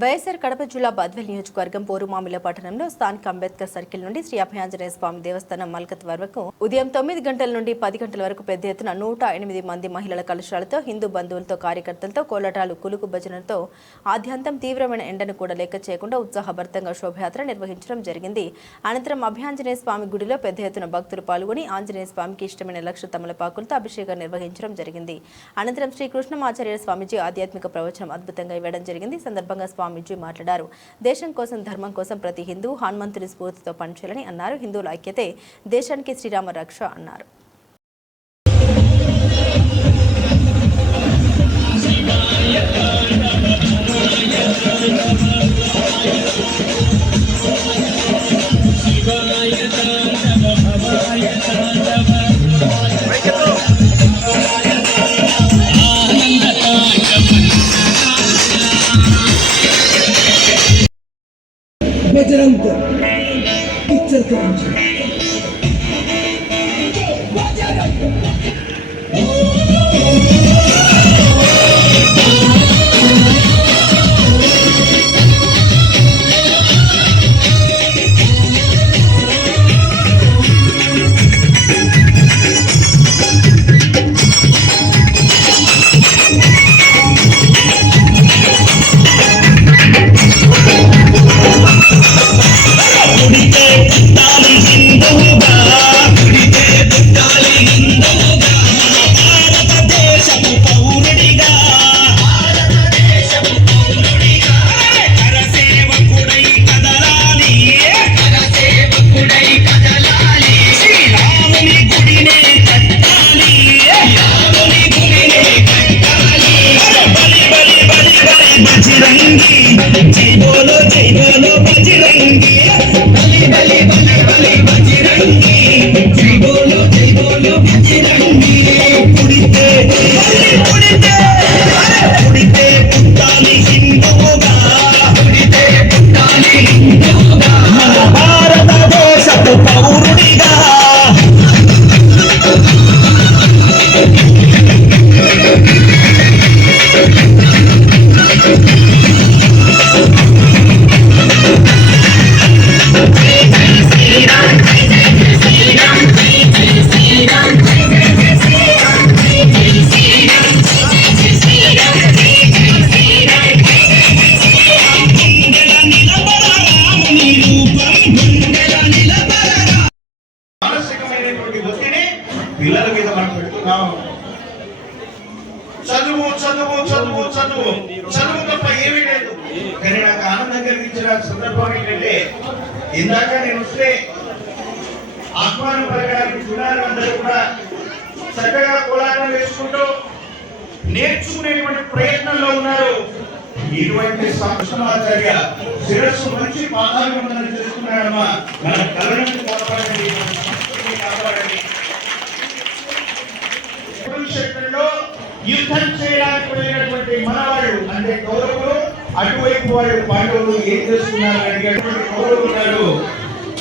వైఎస్ఆర్ కడప జిల్లా బద్వేల్ నియోజకవర్గం పోరుమామిల పట్టణంలో స్థానిక అంబేద్కర్ సర్కిల్ నుండి శ్రీ అభయాంజనేయ స్వామి దేవస్థానం మల్కత్ వరకు ఉదయం 9 గంటల నుండి 10 గంటల వరకు పెద్ద ఎత్తున 108 మంది మహిళల కలశాలతో హిందూ బంధువులతో కార్యకర్తలతో కోలాటాలు కులుకు భజనలతో ఆద్యంతం తీవ్రమైన ఎండను కూడా లెక్క చేయకుండా ఉత్సాహభరితంగా శోభయాత్ర నిర్వహించడం జరిగింది. అనంతరం అభయాంజనేయ స్వామి గుడిలో పెద్ద ఎత్తున భక్తులు పాల్గొని ఆంజనేయ స్వామికి ఇష్టమైన లక్ష తమలపాకులతో అభిషేకం నిర్వహించడం జరిగింది. అనంతరం శ్రీ కృష్ణమాచార్య స్వామిజీ ఆధ్యాత్మిక ప్రవచనం అద్భుతంగా ఇవ్వడం జరిగింది. సందర్భంగా స్వామీజీ మాట్లాడారు. దేశం కోసం ధర్మం కోసం ప్రతి హిందూ హనుమంతుని స్ఫూర్తితో పనిచేయాలని అన్నారు. హిందువుల ఐక్యతే దేశానికి శ్రీరామ రక్ష అన్నారు. बजरंग पिक्चर कौन పిల్లల మీద మనం పెడుతున్నాం. చదువు చదువు చదువు చదువు చదువు తప్ప ఏమీ లేదు. కానీ నాకు ఆనందం కలిగించిన సందర్భం ఏంటంటే, ఇందాక నేను వస్తే ఆహ్వానం పలకడానికి చూడాలి అందరూ కూడా చక్కగా కోలాటం వేసుకుంటూ నేర్చుకునేటువంటి ప్రయత్నంలో ఉన్నారు. ఇటువంటి కృష్ణమాచార్య శిరస్సు మంచి పాదాభివందనం చేస్తున్నాడమ్మా. మన కళలను కాపాడండి, కాపాడండి. కురుక్షేత్రంలో యుద్ధం చేయడానికి వెళ్ళినటువంటి మనవాళ్ళు అంటే కౌరవులు, అటువైపు వాళ్ళు పాండవులు ఏం చేస్తున్నారు అడిగేటువంటి కౌరవులు.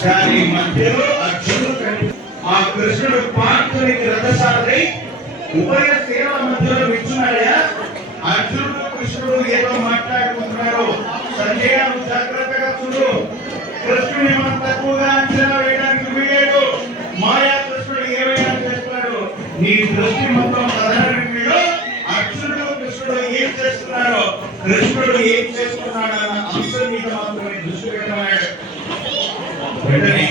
దాని మధ్యలో అర్జునుడు, ఆ కృష్ణుడు పార్థునికి రథసారథి ఉభయ సేనల మధ్యలో నిల్చున్నాడా. అర్జునుడు కృష్ణుడు ఏదో మాట్లాడుకుంటున్నారు. సంజయ జాగ్రత్తగా చూడు, కృష్ణుని మనం తక్కువగా అంచనా వేయడానికి వీలేదు. మాయా కృష్ణుడు ఏమైనా చేస్తున్నాడు. నీ దృష్టి మొత్తం ప్రధానంలో అర్జునుడు కృష్ణుడు ఏం చేస్తున్నారో, కృష్ణుడు ఏం చేస్తున్నాడన్న అంశం మీద మాత్రమే దృష్టి పెట్టమన్నాడు. వెంటనే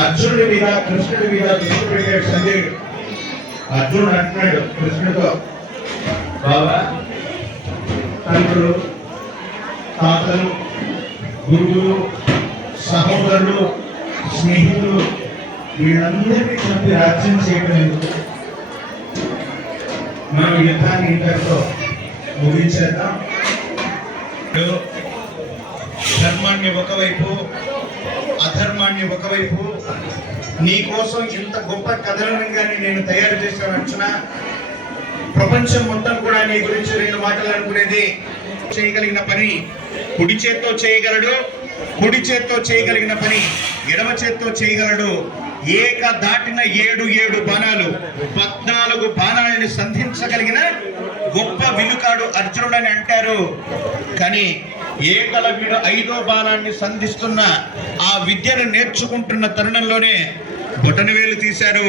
అర్జునుడి మీద కృష్ణుడి మీద దృష్టి పెట్టాడు సంజయుడు. అర్జునుడు అంటున్నాడు కృష్ణుడితో, బాబా, తండ్రులు, తాతలు, గురువులు, సహోదరులు, స్నేహితులు వీళ్ళందరినీ చంపి రాజ్యం చేయడం ఎందుకు? మనం యుద్ధాన్ని ఇంతటితో ముగించేద్దాం. ధర్మాన్ని ఒకవైపు, అధర్మాన్ని ఒకవైపు, నీ కోసం ఇంత గొప్ప కథనాన్ని నేను తయారు చేశాను అంటున్నా. ప్రపంచం మొత్తం కూడా నీ గురించి రెండు మాటలు అనుకునేది. చేయగలిగిన పని కుడి చేత్తో చేయగలడు, కుడి చేత్తో చేయగలిగిన పని ఎడమ చేత్తో చేయగలడు. ఏక దాటిన 7 బాణాలు 14 బాణాలను సంధించగలిగిన గొప్ప విలుకాడు అర్జునుడని అంటారు. కానీ ఏకలవ్యుడు 5వ బాణాన్ని సంధిస్తున్న ఆ విద్యను నేర్చుకుంటున్న తరుణంలోనే బొటనవేలు తీశారు.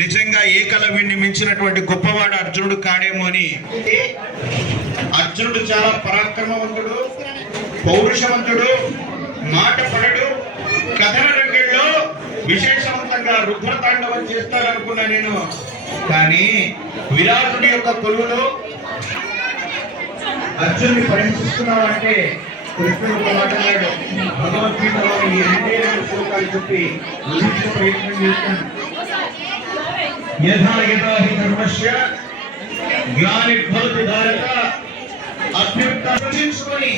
నిజంగా ఏకలవ్యుడిని మించినటువంటి గొప్పవాడు అర్జునుడు కాడేమో అని. అర్జునుడు చాలా పరాక్రమవంతుడు, పౌరుషవంతుడు, మాట పడడు, కథన రంగంలో విశేషవంతంగా రుద్రతాండవం చేస్తారనుకున్నా నేను. కానీ విరాటుడి యొక్క కొలువులో అర్జునుడిని పరిశీలిస్తున్నావు అంటే కృష్ణుడు మాట్లాడాడు. భగవద్గీతలో ఈ 2 శ్లోకాలు చెప్పి ఊహించే ప్రయత్నం చేస్తాను. యథా యథా హి ధర్మస్య గ్లానిర్భవతి భారత అభ్యుత్థాని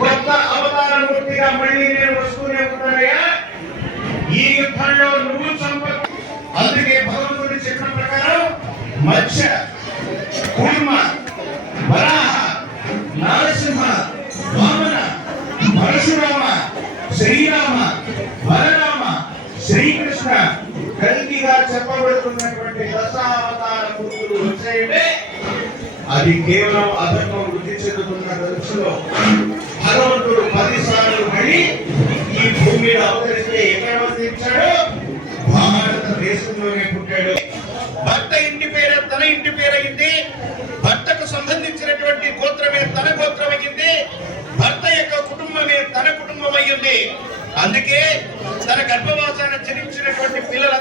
కొత్త అవతార మూర్తిగా మళ్ళీ నేను వస్తూనే ఉంటానయ్యా. ఈ యుద్ధంలో నువ్వు అందుకే భగవంతుడి చెప్పిన ప్రకారం మత్స్య, కూర్మ, వరాహ, నరసింహ, వామన, పరశురామ, శ్రీరామ, బలరామ, శ్రీకృష్ణ కల్కిగా చెప్పబడుతున్నటువంటి దశావతార మూర్తులు వచ్చాయంటే అది కేవలం అధర్మం వృద్ధి చెందుతున్న దశలో భగవంతుడు 10 సార్లు మళ్ళీ ఈ భూమి మీద అవతరిస్తే ఎక్కడ అవతరించాడు? భారతదేశంలోనే పుట్టాడు. భర్త ఇంటి పేరు తన ఇంటి పేరయింది, భర్తకు సంబంధించినటువంటి గోత్రమే తన గోత్రం అయింది, భర్త యొక్క కుటుంబమే తన కుటుంబం అయ్యింది. అందుకే తన గర్భవాసాన్ని జనించినటువంటి పిల్లల